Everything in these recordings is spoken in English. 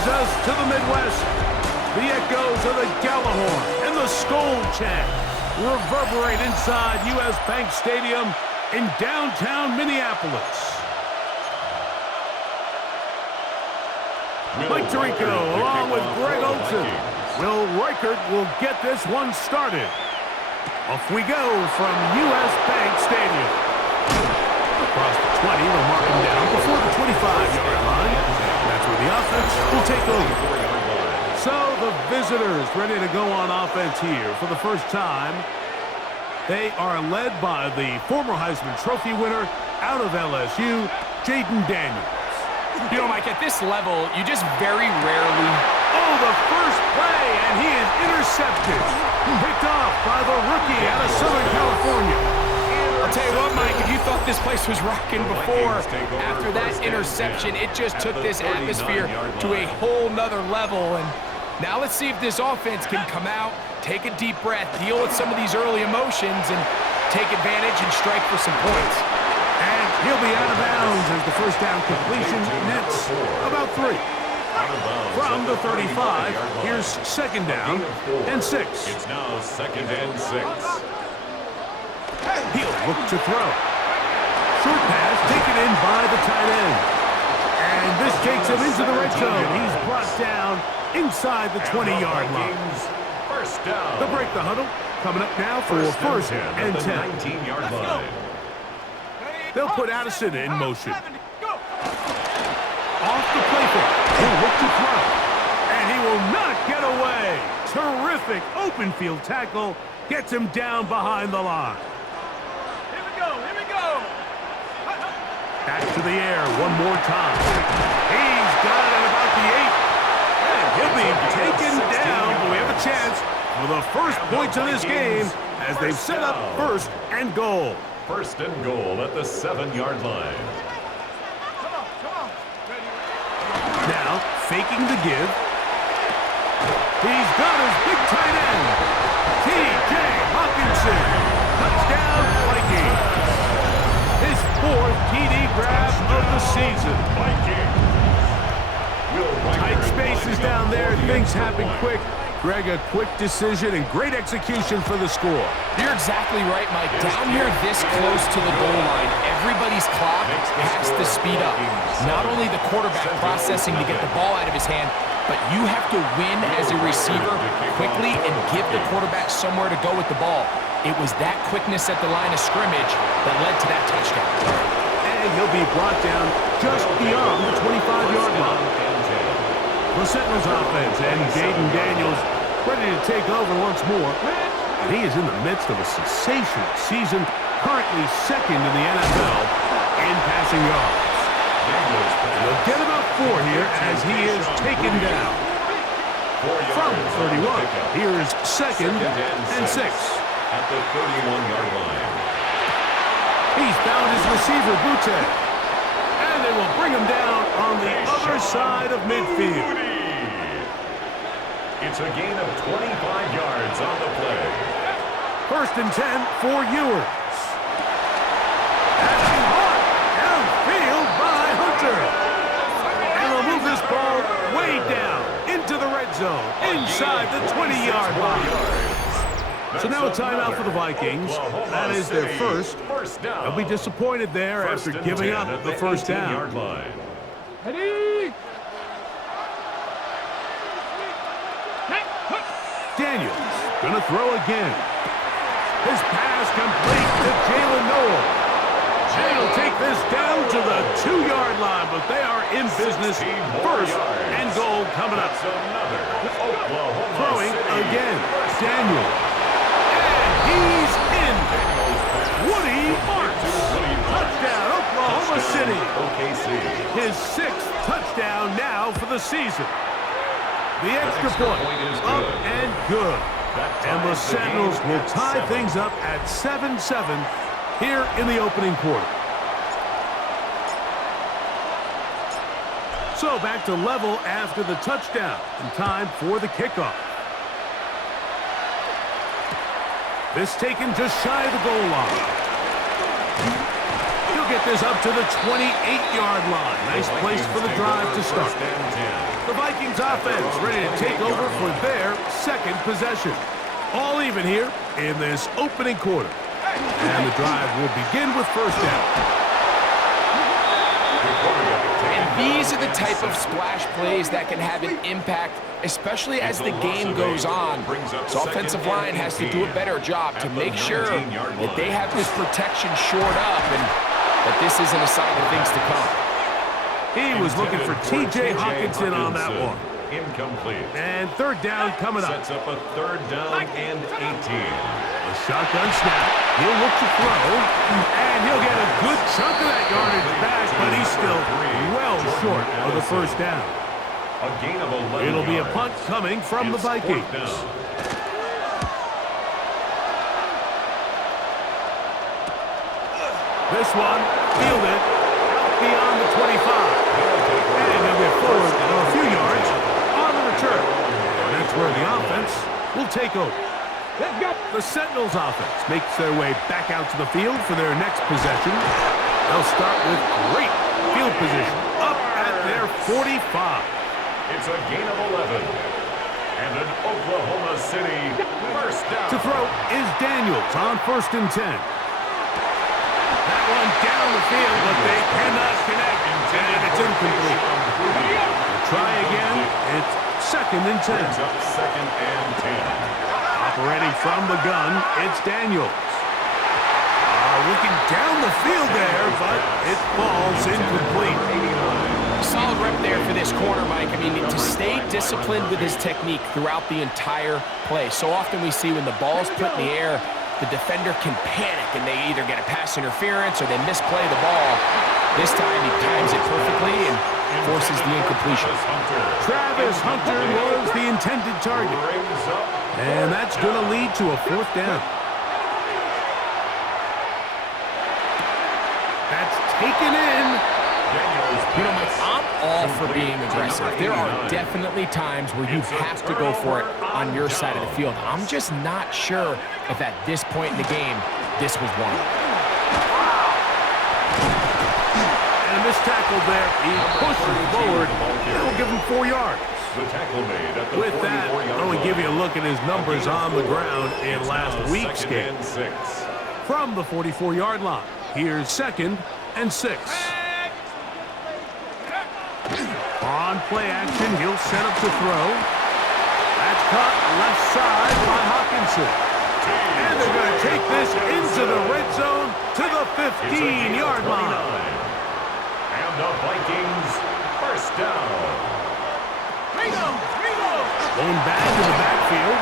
brings us to the Midwest. The echoes of the Gallahorn and the Skol chant reverberate inside U.S. Bank Stadium in downtown Minneapolis. Mike Tirico, along with Greg Olson. Will Reichert will get this one started. Off we go from U.S. Bank Stadium. Across the 20, they'll mark him down before the 25-yard line. That's where the offense will take over. So the visitors ready to go on offense here for the first time. They are led by the former Heisman Trophy winner out of LSU, Jaden Daniels. You know, Mike, at this level, you just very rarely... Oh, the first play, and he is intercepted. Picked off by the rookie out of Southern California. I'll tell you what, Mike, if you thought this place was rocking before, after that interception, it just took this atmosphere to a whole nother level. And now let's see if this offense can come out, take a deep breath, deal with some of these early emotions, and take advantage and strike for some points. And he'll be out of bounds as the first down completion nets about 3. From the 35, here's second down and 6. It's now second and 6. He'll look to throw. Short pass taken in by the tight end. And this takes him into the red zone. He's brought down inside the 20-yard line. First down. They'll break the huddle. Coming up now for first and 10. 19-yard line. They'll put Addison in motion. Off the play fake. He'll look to throw. And he will not get away. Terrific open field tackle. Gets him down behind the line. Here we go. Back to the air one more time. He's got it about the 8. And he'll be taken down. But we have a chance for the first points of this game as they've set up first and goal. First and goal at the 7-yard line. Now, faking the give. He's got his big tight end. T.J. Hawkinson. Touchdown, Vikings. His 4th TD grab of the season. Tight spaces down there. Things happen quick. Greg, a quick decision and great execution for the score. You're exactly right, Mike. Down here this close to the goal line, everybody's clock has to speed up. Not only the quarterback processing to get the ball out of his hand, but you have to win as a receiver quickly and give the quarterback somewhere to go with the ball. It was that quickness at the line of scrimmage that led to that touchdown. And he'll be brought down just beyond the 25-yard line. The Sentinels offense and Jaden Daniels ready to take over once more. And he is in the midst of a sensational season, currently second in the NFL in passing yards. And they'll get about 4 here as he is taken down. From 31, here's second and 6. At the 31-yard line. He's found his receiver, Butte. And they will bring him down on the other side of midfield. It's a gain of 25 yards on the play. First and 10 for Ewers. That's caught downfield by Hunter. And they'll move this ball way down into the red zone, inside the 20-yard line. So now a timeout for the Vikings. That is their first. They'll be disappointed there after giving up the first down. Ready? Daniels gonna throw again. His pass complete to Jalen Noel. And he'll take this down to the 2-yard line, but they are in business. First and goal coming up. Throwing again, Daniels. He's in. Woody Marks. Touchdown, Oklahoma City. His 6th touchdown now for the season. The extra point up and good. And the Sentinels will tie things up at 7-7 here in the opening quarter. So back to level after the touchdown and time for the kickoff. This taken just shy of the goal line. He'll get this up to the 28-yard line. Nice place for the drive to start. The Vikings offense ready to take over for their second possession. All even here in this opening quarter. And the drive will begin with first down. And these are the type of splash plays that can have an impact, especially as the game goes on. So offensive line has to do a better job to make sure that they have this protection shored up and that this isn't a sign of things to come. He was looking for T.J. Hawkinson on that one. Incomplete. And third down coming up. Sets up a third down and 18. A shotgun snap. He'll look to throw. And he'll get a good chunk of that yardage back, but he's still well short of the first down. A gain of 11 It'll be a yards. punt coming from the Vikings. This one, fielded out beyond the 25. And he'll get forward a few yards on the return. And that's where the offense will take over. Let's go. The Sentinels offense makes their way back out to the field for their next possession. They'll start with great field position up at their 45. It's a gain of 11. And an Oklahoma City first down. To throw is Daniels on 1st and 10. That one down the field, but they cannot connect, and it's incomplete. Try again. It's 2nd and 10. Brings up 2nd and 10. Operating from the gun, it's Daniels. Looking down the field there, but it falls incomplete. Solid rep there for this corner, Mike. I mean, to stay disciplined with his technique throughout the entire play. So often we see when the ball's put in the air, the defender can panic and they either get a pass interference or they misplay the ball. This time he times it perfectly and forces the incompletion. Travis Hunter was the intended target. And that's going to lead to a 4th down. That's taken in. You know, Mike, I'm all for being aggressive. There are definitely times where you have to go for it on your side of the field. I'm just not sure if at this point in the game, this was one. And this tackle there, he pushes forward. It'll give him 4 yards. The tackle made at the With that, I want to give you a look at his numbers on the ground in last week's game. From the 44-yard line, here's 2nd and 6. On play action, he'll set up to throw. That's caught left side by Hawkinson. And they're going to take this into the red zone to the 15-yard line. And the Vikings first down. Going back to the backfield.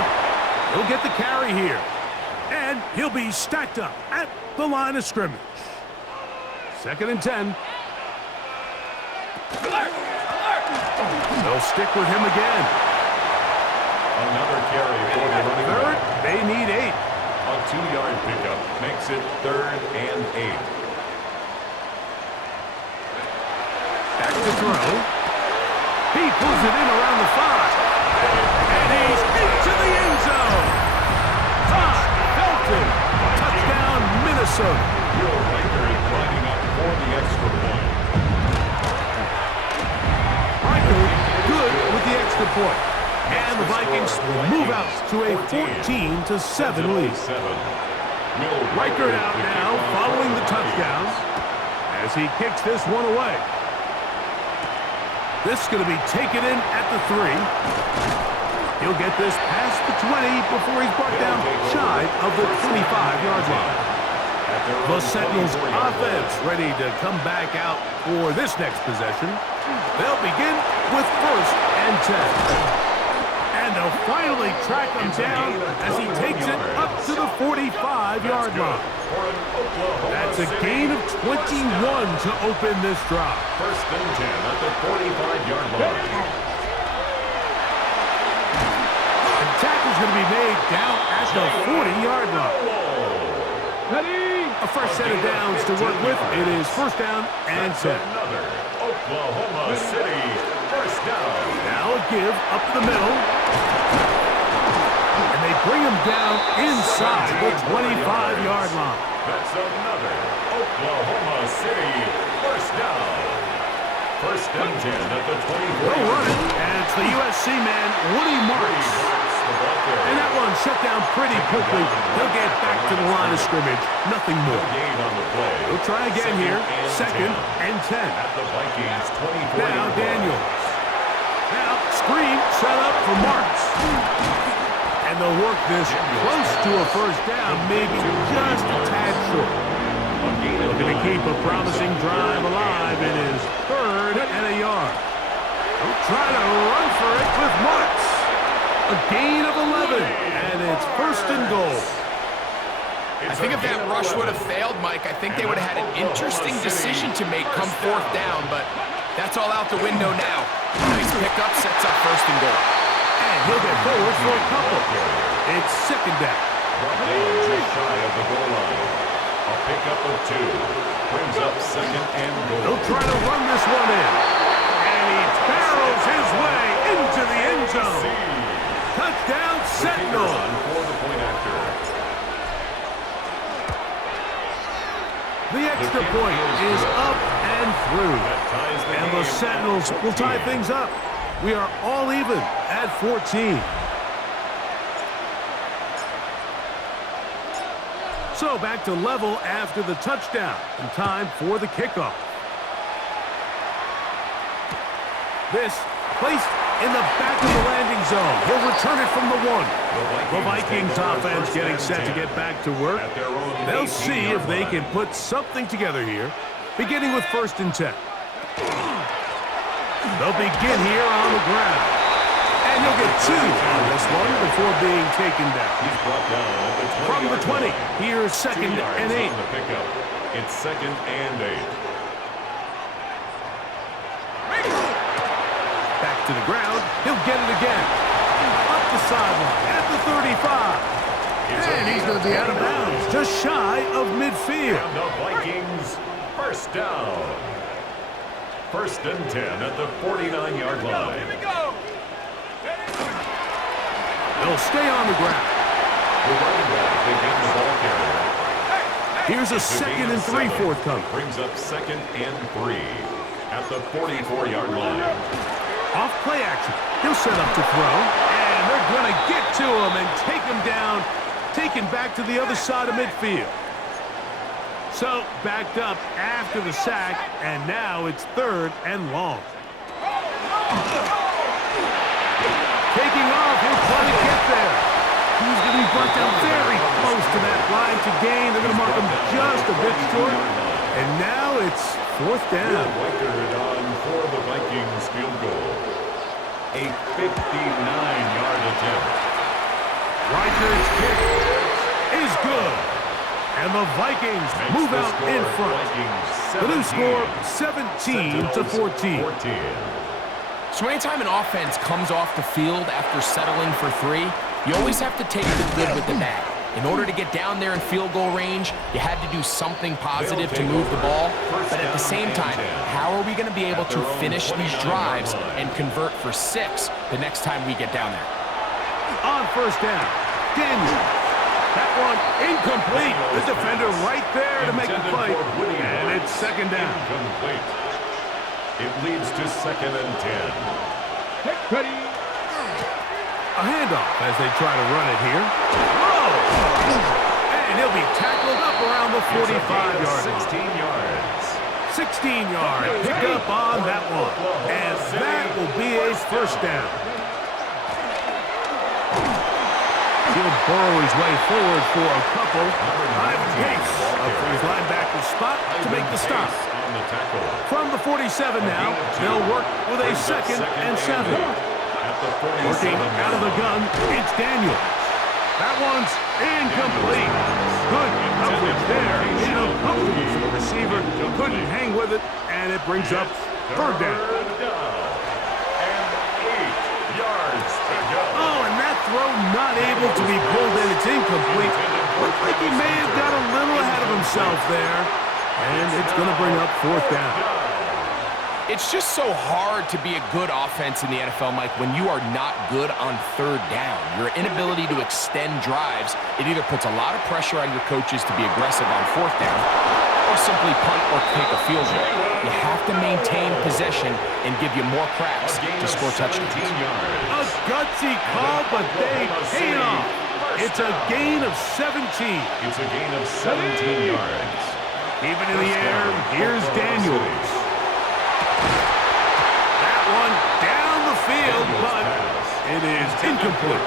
He'll get the carry here. And he'll be stacked up at the line of scrimmage. 2nd and 10. They'll stick with him again. Another carry for the running Third, back. they need 8. A 2-yard pickup makes it 3rd and 8. Back to throw. He pulls it in around the 5. And he's into the end zone. Felton. Touchdown, Minnesota. Will Riker is lining up for the extra point. Riker good with the extra point. And the Vikings will move out to a 14-7 lead. Riker out now following the touchdown as he kicks this one away. This is going to be taken in at the 3. He'll get this past the 20 before he's brought down shy of the 25-yard line. The Sentinels offense ready to come back out for this next possession. They'll begin with 1st and 10. And they'll finally track him down as he takes it up to the 45-yard line. That's a gain of 21 to open this drive. 1st and 10 at the 45-yard line. The tackle's going to be made down at the 40-yard line. A fresh set of downs to work with. It is 1st down and 10. Another Oklahoma City first down. Now a give up the middle. And they bring him down inside the 25-yard line. That's another Oklahoma City first down. 1st and 10 at the 24. They'll run it, and C-man Woody Marks. And that one shut down pretty quickly. He'll get back to the line of scrimmage. Nothing more. He'll try again here. 2nd and 10. At the Vikings 24. Now Daniels. Now screen set up for Marks. And they'll work this close to a first down, maybe just a tad short. Looking to keep a promising drive alive in his 3rd and a yard. He'll try to run for it with Marks. A gain of 11, and it's 1st and goal. I think if that rush would have failed, Mike, I think they would have had an interesting decision to make come 4th down, but that's all out the window now. Nice pickup, sets up 1st and goal. And he'll get forward for a couple. It's 2nd down. Brought down just shy of the goal line. A pickup of 2. Brings up 2nd and goal. He'll try to run this one in. And he barrels his way into the end zone. Touchdown, Sentinels. For the point after. The extra point is up and through. And the Sentinels will tie things up. We are all even at 14. So back to level after the touchdown. And time for the kickoff. This placed in the back of the landing zone. He'll return it from the 1. The Vikings offense getting set to get back to work. They'll see if they can put something together here, beginning with 1st and 10. They'll begin here on the ground. And he'll get 2 on this one before being taken down. He's brought down at the 20. From the 20, here's 2nd and 8. On the pickup. It's 2nd and 8. Back to the ground. He'll get it again. Up the sideline at the 35. And he's going to be out of bounds, just shy of midfield. And the Vikings, 1st down. 1st and 10 at the 49-yard line. Here we go. They'll stay on the ground. The running back again the ball carrier. Here's a 2nd and 3 forthcoming. Brings up 2nd and 3 at the 44-yard line. Off play action. He'll set up to throw. And they're going to get to him and take him down, taken back to the other side of midfield. So backed up after the sack, and now it's 3rd and long. Taking off, he'll try to get there. He's going to be brought down very close to that line to gain. They're going to mark him just a bit short. And now it's 4th down. Record on for the Vikings field goal. A 59-yard attempt. Reichert's kick is good. And the Vikings move out in front. The new score, 17-14. So anytime an offense comes off the field after settling for 3, you always have to take the good with the bad. In order to get down there in field goal range, you had to do something positive to move the ball. But at the same time, how are we going to be able to finish these drives and convert for 6 the next time we get down there? On 1st down, Daniels. That one incomplete. The defender right there to make the play. And it's 2nd down. Incomplete. It leads to 2nd and 10. Ready. A handoff as they try to run it here. Oh! And he'll be tackled up around the 45-yard line. 16 yards. 16-yard pickup on that one. And that will be a 1st down. He'll burrow his way forward for a couple. High pace up for his linebacker spot to make the stop. From the 47 now, they'll work with a 2nd and 7. Working out of the gun, it's Daniels. That one's incomplete. Good coverage there. Uncomfortable for the receiver. Couldn't hang with it, and it brings up 3rd down. And 8 yards to go. Oh, and that throw not able to be pulled in. It's incomplete. Looked like he may have got a little ahead of himself there. And it's going to bring up 4th down. It's just so hard to be a good offense in the NFL, Mike, when you are not good on third down. Your inability to extend drives, it either puts a lot of pressure on your coaches to be aggressive on fourth down or simply punt or take a field goal. You have to maintain possession and give you more cracks to score touchdowns. A gutsy call, but they paid off. It's a gain of 17. It's a gain of 17 yards. Even in the air, here's Daniels. That one down the field, but it is incomplete.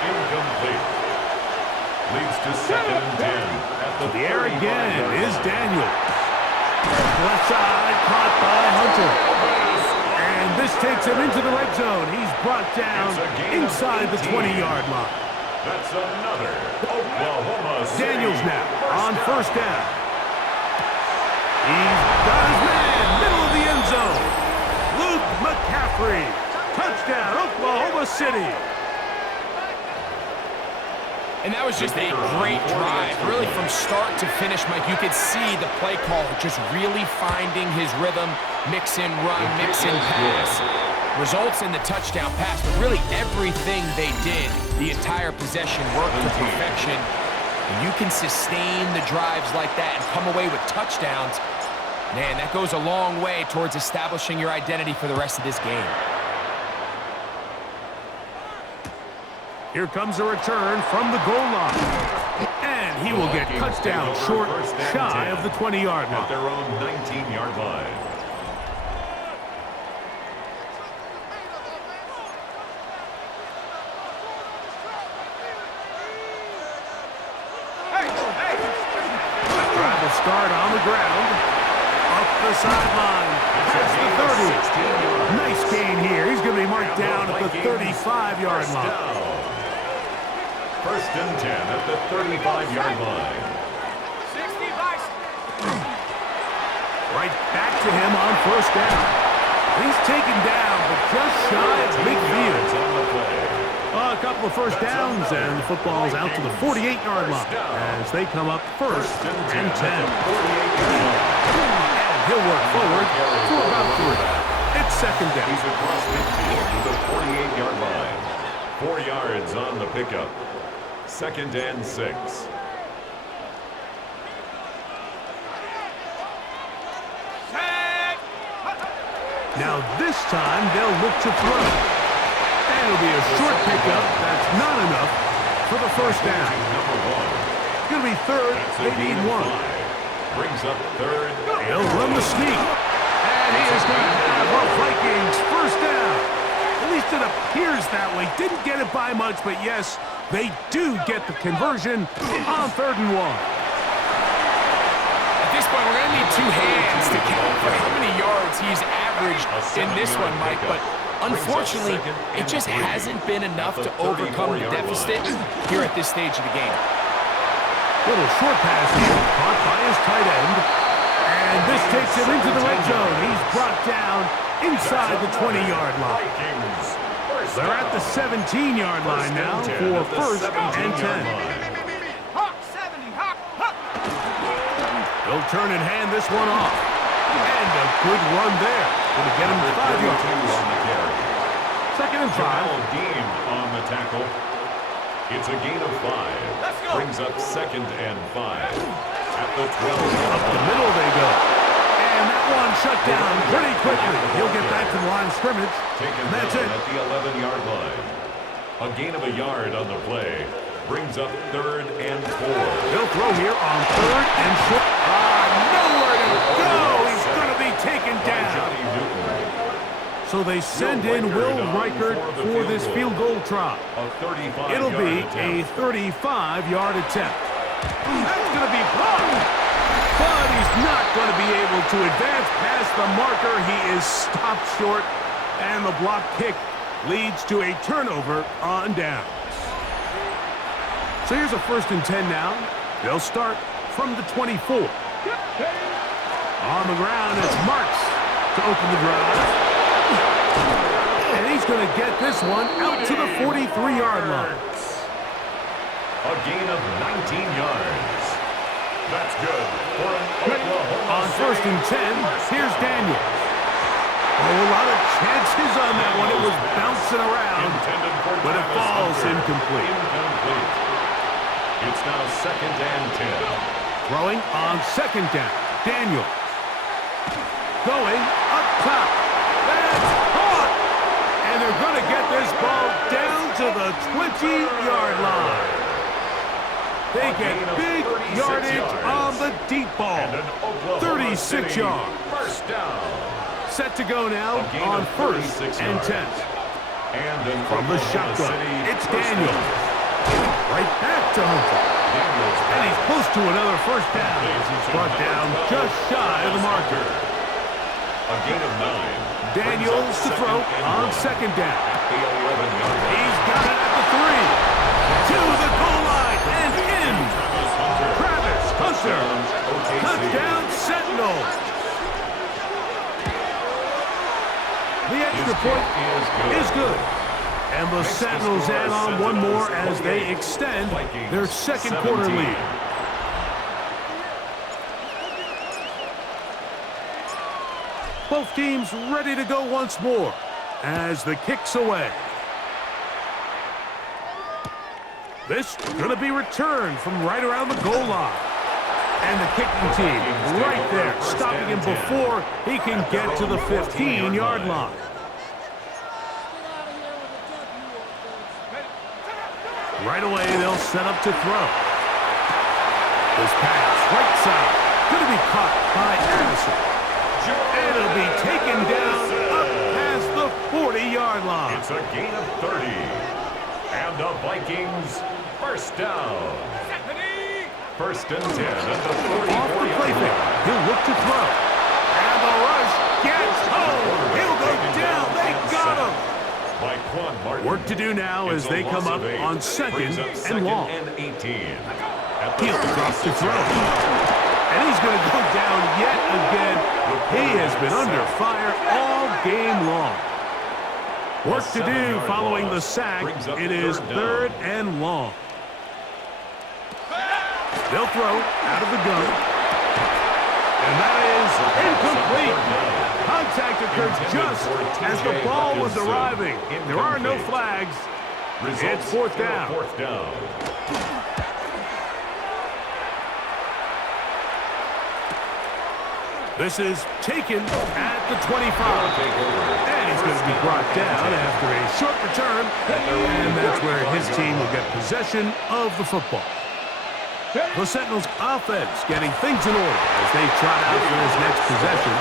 Incomplete. Leads to 2nd and 10 at the The air again is Daniels. Left side, caught by Hunter. And this takes him into the red zone. He's brought down inside the 20-yard line. That's another Oklahoma City Daniels now on first down. He's got his man, middle of the end zone. Luke McCaffrey. Touchdown, Oklahoma City. And that was just a great drive. Really from start to finish, Mike, you could see the play call just really finding his rhythm. Mix in run, mix in pass. Results in the touchdown pass, but really everything they did, the entire possession worked to perfection. And you can sustain the drives like that and come away with touchdowns. Man, that goes a long way towards establishing your identity for the rest of this game. Here comes a return from the goal line. And he will get touchdown short, shy of the 20-yard line. At their own 19-yard line. Drive will start on the ground. Up the sideline. Past the 30. Nice gain here. He's going to be marked down at the 35-yard line. 1st and 10 at the 35-yard line. 60 Vikings. Right back to him on first down. He's taken down, but just shy of midfield. On the play. A couple of first downs, and the football's out to the 48-yard line as they come up 1st and 10. And he'll work forward for about 3. It's 2nd down. He's across midfield to the 48-yard line. 4 yards on the pickup. 2nd and 6. Now this time they'll look to throw. And it'll be a short pickup. That's not enough for the first down. It's going to be 3rd. They need 1. Brings up 3rd. He'll run the sneak. And he is going to have a Vikings first down. At least it appears that way. Didn't get it by much, but yes, they do get the conversion on 3rd and 1. At this point, we're going to need 2 hands to count for how many yards he's averaged in this one, Mike. But unfortunately, it just hasn't been enough to overcome the deficit here at this stage of the game. Little short pass here, caught by his tight end. And this takes him into the red zone. He's brought down inside the 20-yard line. They're at the 17-yard line now for 1st and 10. Hawk 70, Hawk, Hawk. They'll turn and hand this one off. And a good run there. Going to get him 5 yards. 2nd and 5. Deemed on the tackle. It's a gain of 5. Let's go. Brings up 2nd and 5. At the 12. Up the middle they go. And that one shut down pretty quickly. He'll get back to the line of scrimmage. Taken That's down it. at the 11-yard line. A gain of a yard on the play. Brings up 3rd and 4. He'll throw here on 3rd and short. Nowhere to go. He's going to be taken down. Johnny Newton. So they send in Will Reichert for this field goal try. A 35-yard It'll be a attempt. 35-yard attempt. That's going to be blocked. But he's not going to be able to advance past the marker. He is stopped short. And the block kick leads to a turnover on downs. So here's a 1st and 10 now. They'll start from the 24. On the ground, it's Marks to open the drive. And he's going to get this one out to the 43-yard line. A gain of 19 yards. That's good for an Oklahoma On first and 10, here's Daniel. Oh, a lot of chances on that one. It was bouncing around, but it falls incomplete. It's now second and 10. Throwing on second down. Daniel. Going up top. That's caught! And they're going to get this ball down to the 20-yard line. They get big yardage on the deep ball. 36 yards. First down. Set to go now on first and 10. And From the shotgun, it's Daniel. Right back to Hunter. And he's close to another first down as he's brought down just shy of the marker. A gain of 9. Daniels to throw on second down. The 11-yard line. He's got it at the 3. To the goal line and in. Travis Hunter. Touchdown Sentinels. The extra point is good. And the Sentinels add on one more as they extend their second quarter lead. Both teams ready to go once more as the kick's away. This going to be returned from right around the goal line. And the kicking team right there, stopping him before he can get to the 15-yard line. Right away, they'll set up to throw. This pass, right side, going to be caught by Addison. And it'll be taken down up past the 40-yard line. It's a gain of 30. And the Vikings first down. First and 10 at the 44-yard Off the play fake. He'll look to throw. And the rush gets home. He'll go down. They got him. Work to do now as they come up on second and long. He'll drop to throw. And he's going to go down yet again. He has been under fire all game long. Work to do following the sack. It is third and long. They'll throw out of the gun. And that is incomplete. Contact occurred just as the ball was arriving. There are no flags. It's fourth down. This is taken at the 25. And he's going to be brought down after a short return. And that's where his team will get possession of the football. The Sentinels offense getting things in order as they trot out for his next possession.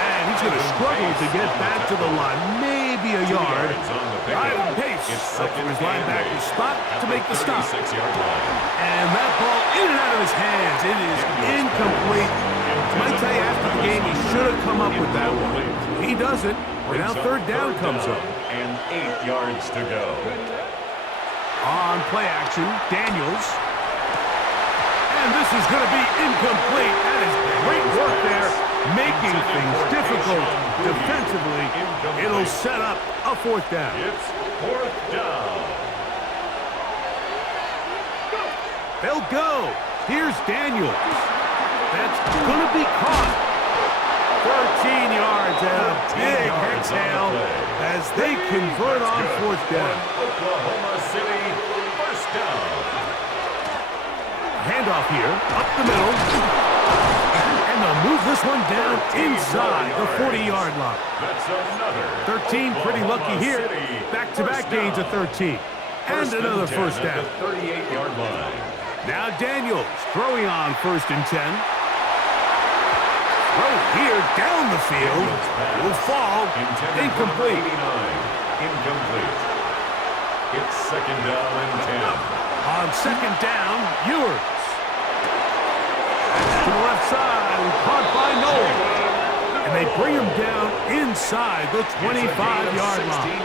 And he's going to struggle to get back to the line, maybe a yard. Driving pace up for his linebacker's spot to make the stop. And that ball in and out of his hands. It is incomplete. I might tell you after the game he should have come up with that one. He doesn't. And now third down comes up. And 8 yards to go. On play action, Daniels. And this is going to be incomplete. That is great work there, making things difficult defensively. It'll set up a fourth down. It's fourth down. They'll go. Here's Daniels. That's going to be caught. 13 yards and a big exhale as they convert on fourth down. Oklahoma City, first down. Handoff here, up the middle. And they'll move this one down inside the 40-yard line. That's another 13 pretty lucky here. Back-to-back gains of 13. And another first down. 38-yard line. Now Daniels throwing on first and 10. Throw here down the field. Will fall. Incomplete. Incomplete. It's second down and 10. On second down, Ewers. To the left side, and caught by Noel. And they bring him down inside the 25-yard line.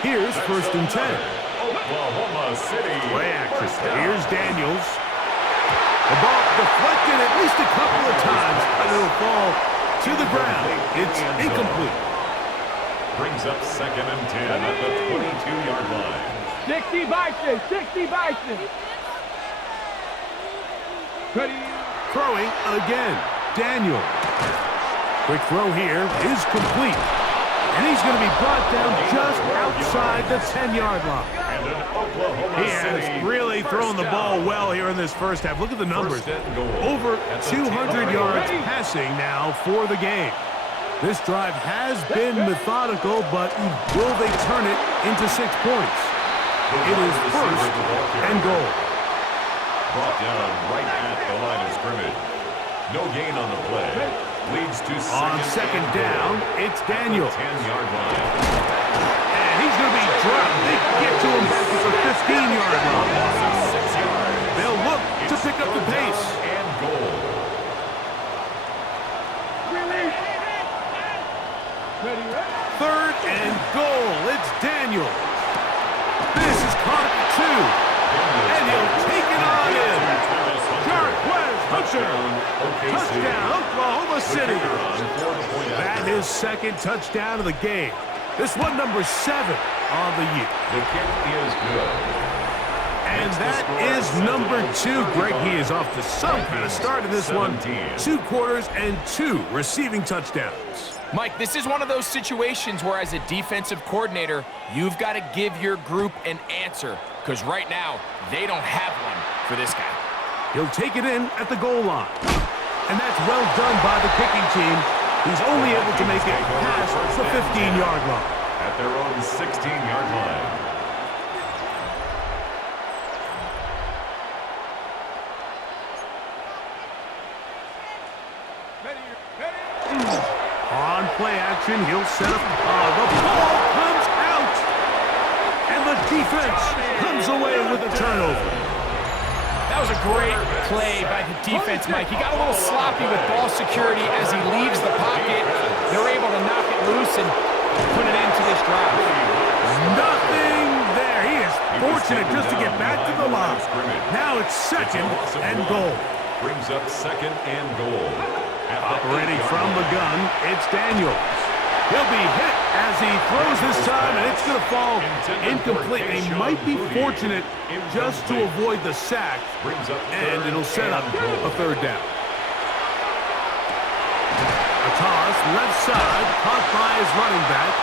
Here's first and 10. Oklahoma City. Play action. Here's Daniels. The ball deflected at least a couple of times, and it'll fall to the ground. It's incomplete. Brings up second and 10 at the 22-yard line. 60 Vikings, 60 Vikings. Throwing again. Daniel. Quick throw here is complete. And he's going to be brought down just outside the 10-yard line. He has really thrown the ball well here in this first half. Look at the numbers. Over 200 yards passing now for the game. This drive has been methodical, but will they turn it into 6 points? It is first and goal. Brought down right at the line of scrimmage. No gain on the play. Leads to second down, it's Daniel. 10-yard line. And he's going to be dropped. They get to him back at the 15-yard line. They'll look to pick up the pace. And goal. Third and goal. It's Daniel. This is caught at the 2. And he'll take it on in. Touchdown, Oklahoma City. That is second touchdown of the game. This one number 7 on the year. The kick is good. And that is number 2. Greg, he is off to some kind of start in this one. 2 quarters and 2 receiving touchdowns. Mike, this is one of those situations where as a defensive coordinator, you've got to give your group an answer. Because right now, they don't have one for this guy. He'll take it in at the goal line. And that's well done by the kicking team. He's only able to make it past the 15-yard line. At their own 16-yard line. On play action, he'll set up. The ball comes out. And the defense comes away with a turnover. That was a great play by the defense, Mike. He got a little sloppy with ball security as he leaves the pocket. They're able to knock it loose and put it into this drive. Nothing there. He is fortunate just to get back to the line. Now it's second and goal. Brings up second and goal. Operating from the gun, it's Daniels. He'll be hit as he throws this time, and it's going to fall incomplete. They might be fortunate just to avoid the sack, and it'll set up a third down. A toss, left side, caught by his running back.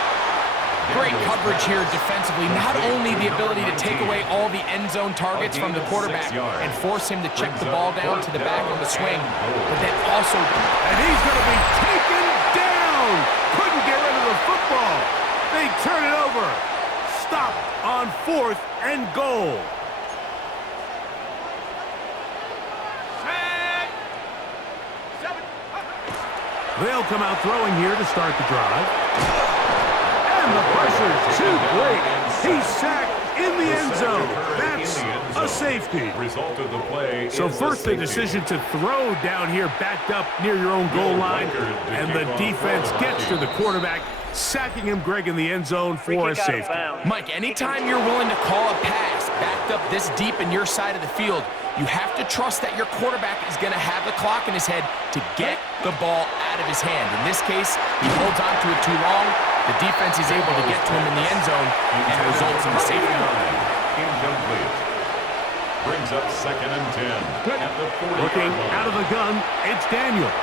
Great coverage here defensively. Not only the ability to take away all the end zone targets from the quarterback and force him to check the ball down to the back on the swing, but then also... And he's going to be taken down! Couldn't get rid of the football. They turn it over. Stop on 4th and goal. They'll come out throwing here to start the drive. And the pressure's too great. He's sacked in the end zone. That's a safety. Result of the play. So first the decision to throw down here backed up near your own goal line. And the defense gets to the quarterback, sacking him, Greg, in the end zone for a safety. Mike, anytime you're willing to call a pass backed up this deep in your side of the field, you have to trust that your quarterback is going to have the clock in his head to get the ball out of his hand. In this case, he holds on to it too long. The defense is able to get to him in the end zone, and it results in a safety. Incomplete. Brings up second and 10. At the 40. Looking out of the gun, it's Daniels.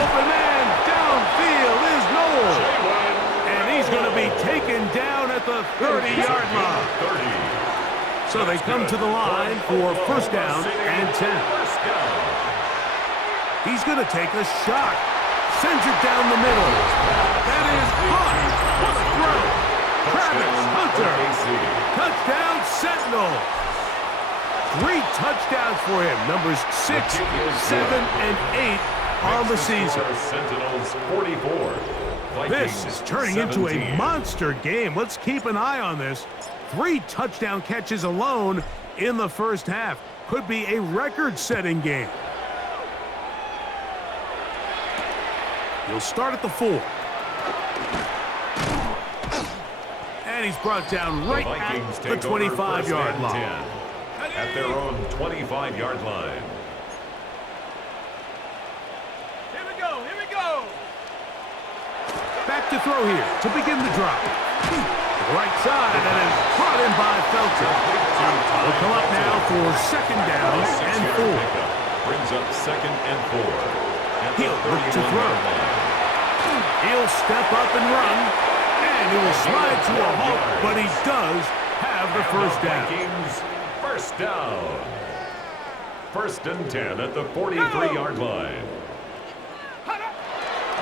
Open man downfield is Noel. And he's going to be taken down at the 30-yard line. 30. So they come to the line for first down and 10. He's going to take a shot. Sends it down the middle. That is caught. What a throw. Travis Hunter. Touchdown Sentinels. 3 touchdowns for him. Numbers 6, 7, and 8 on the season. Sentinels 44. This is turning into a monster game. Let's keep an eye on this. 3 touchdown catches alone in the first half. Could be a record-setting game. He'll start at the 4. And he's brought down right at the 25-yard line. At their own 25-yard line. Here we go, here we go. Back to throw here to begin the drive. the right side, and is brought in by Felton. Will come up now for second down and 4. Brings up second and 4. He'll look to throw. He'll step up and run, and he will slide to a halt, but he does have the first down. Vikings, first down. First and 10 at the 43-yard line.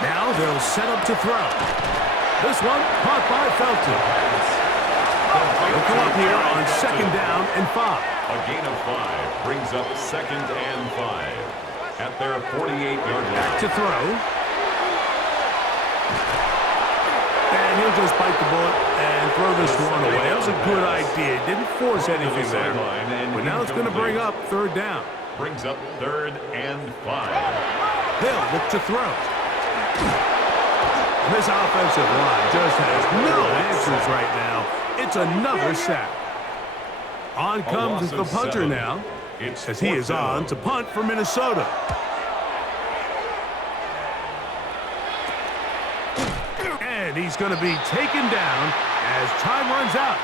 Now they'll set up to throw. This one caught by Felton. He'll come up here on second down and 5. A gain of 5 brings up second and 5 at their 48-yard line. Back to throw. And he'll just bite the bullet and throw this one away. That was a good idea. Didn't force anything there. But now it's going to bring up third down. Brings up third and 5. They'll look to throw. This offensive line just has no answers right now. It's another sack. On comes the punter now, as he is on to punt for Minnesota. And he's going to be taken down as time runs out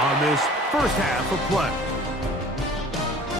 on this first half of play.